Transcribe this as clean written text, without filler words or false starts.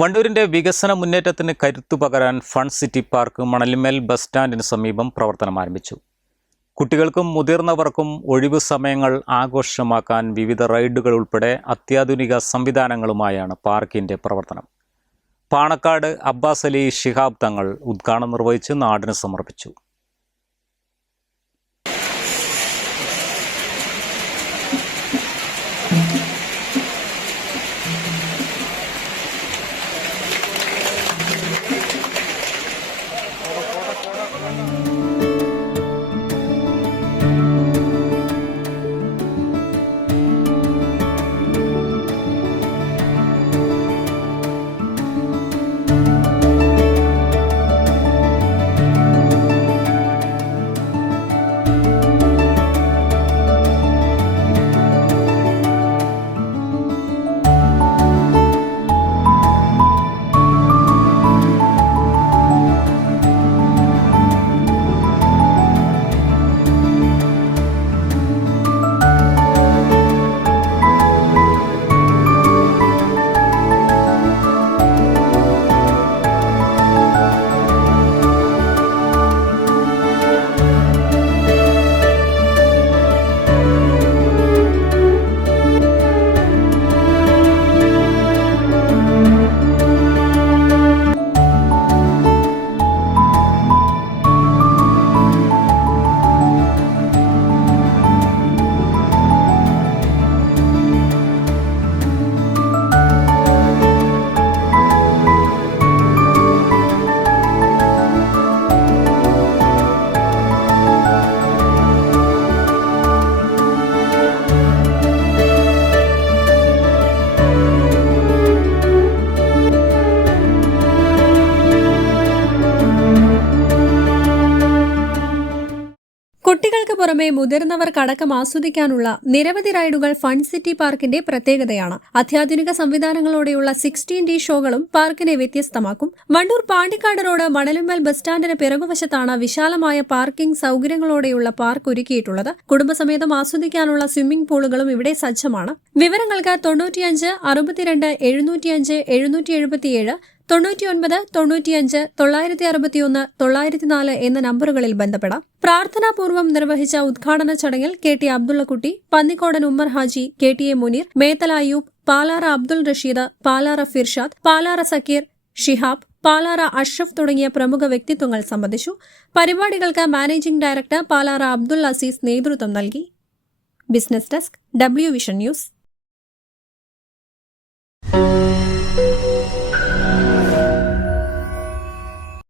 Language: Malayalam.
വണ്ടൂരിന്റെ വികസന മുന്നേറ്റത്തിന് കരുത്തു പകരാൻ fun city park Manalimel bus സ്റ്റാൻഡിന് സമീപം പ്രവർത്തനം ആരംഭിച്ചു. കുട്ടികൾക്കും മുതിർന്നവർക്കും ഒഴിവു സമയങ്ങൾ ആഘോഷമാക്കാൻ വിവിധ റൈഡുകൾ ഉൾപ്പെടെ അത്യാധുനിക സംവിധാനങ്ങളുമായാണ് പാർക്കിന്റെ പ്രവർത്തനം. പാണക്കാട് അബ്ബാസ് അലി ശിഹാബ് തങ്ങൾ ഉദ്ഘാടനം നിർവഹിച്ച് നാടിന് സമർപ്പിച്ചു. കുട്ടികൾക്ക് പുറമെ മുതിർന്നവർക്കടക്കം ആസ്വദിക്കാനുള്ള നിരവധി റൈഡുകൾ ഫൺ സിറ്റി പാർക്കിന്റെ പ്രത്യേകതയാണ്. അത്യാധുനിക സംവിധാനങ്ങളോടെയുള്ള 16D ഷോകളും പാർക്കിനെ വ്യത്യസ്തമാക്കും. വണ്ടൂർ പാണ്ടിക്കാട് റോഡ് മണലുമ്മൽ ബസ് സ്റ്റാൻഡിന് പിറകുവശത്താണ് വിശാലമായ പാർക്കിംഗ് സൌകര്യങ്ങളോടെയുള്ള പാർക്ക് ഒരുക്കിയിട്ടുള്ളത്. കുടുംബസമേതം ആസ്വദിക്കാനുള്ള സ്വിമ്മിംഗ് പൂളുകളും ഇവിടെ സജ്ജമാണ്. വിവരങ്ങൾക്ക് 95 62 705 777 99 95 961 904 എന്ന നമ്പറുകളിൽ ബന്ധപ്പെടാം. പ്രാർത്ഥനാപൂർവ്വം നിർവഹിച്ച ഉദ്ഘാടന ചടങ്ങിൽ KT അബ്ദുള്ളക്കുട്ടി, പന്നിക്കോടൻ ഉമ്മർ ഹാജി, KTA മുനീർ, മേത്തല അയ്യൂബ്, പാലാറ അബ്ദുൾ റഷീദ്, പാലാറ ഫിർഷാദ്, പാലാറ സക്കീർ, ഷിഹാബ്, പാലാറ അഷ്റഫ് തുടങ്ങിയ പ്രമുഖ വ്യക്തിത്വങ്ങൾ സംബന്ധിച്ചു. പരിപാടികൾക്ക് മാനേജിംഗ് ഡയറക്ടർ പാലാറ അബ്ദുൾ അസീസ് നേതൃത്വം നൽകി. Business desk, W vision news.